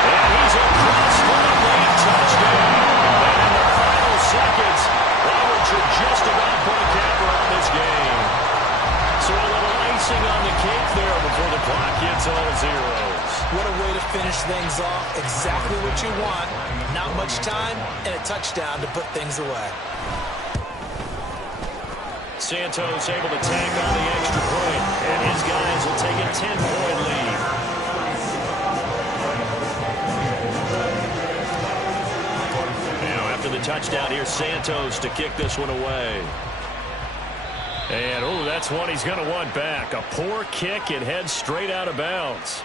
And he's across for the late touchdown. And in the final seconds, Roberts are just about put a capper on this game. So a little icing on the cake there before the clock hits all zeros. What a way to finish things off. Exactly what you want. Not much time and a touchdown to put things away. Santos able to tack on the extra point, and his guys will take a 10-point lead. Now after the touchdown, here's Santos to kick this one away. And, oh, that's one he's going to want back. A poor kick and heads straight out of bounds.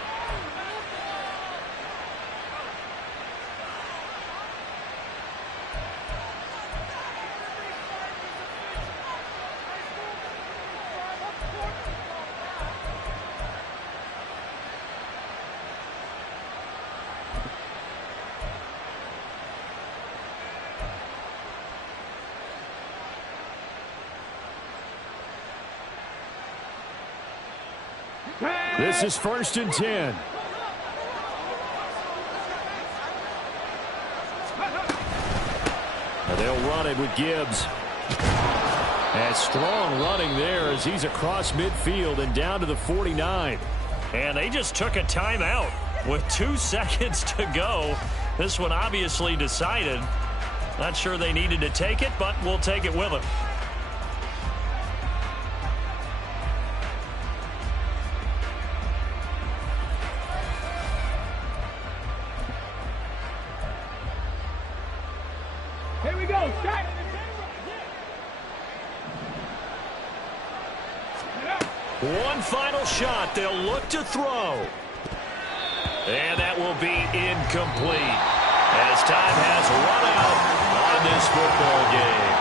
This is 1st and 10. They'll run it with Gibbs. And strong running there as he's across midfield and down to the 49. And they just took a timeout with 2 seconds to go. This one obviously decided. Not sure they needed to take it, but we'll take it with them. Here we go. Set. One final shot. They'll look to throw. And that will be incomplete as time has run out on this football game.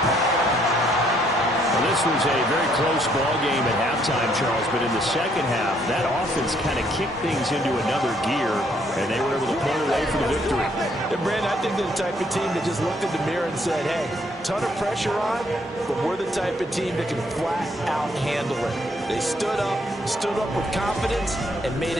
Well, this was a very close ball game at halftime, Charles, but in the second half, that offense kind of kicked things into another gear, and they were able to pull away for the victory. And Brandon, I think they're the type of team that just looked in the mirror and said, hey, ton of pressure on, but we're the type of team that can flat out handle it. They stood up with confidence, and made it.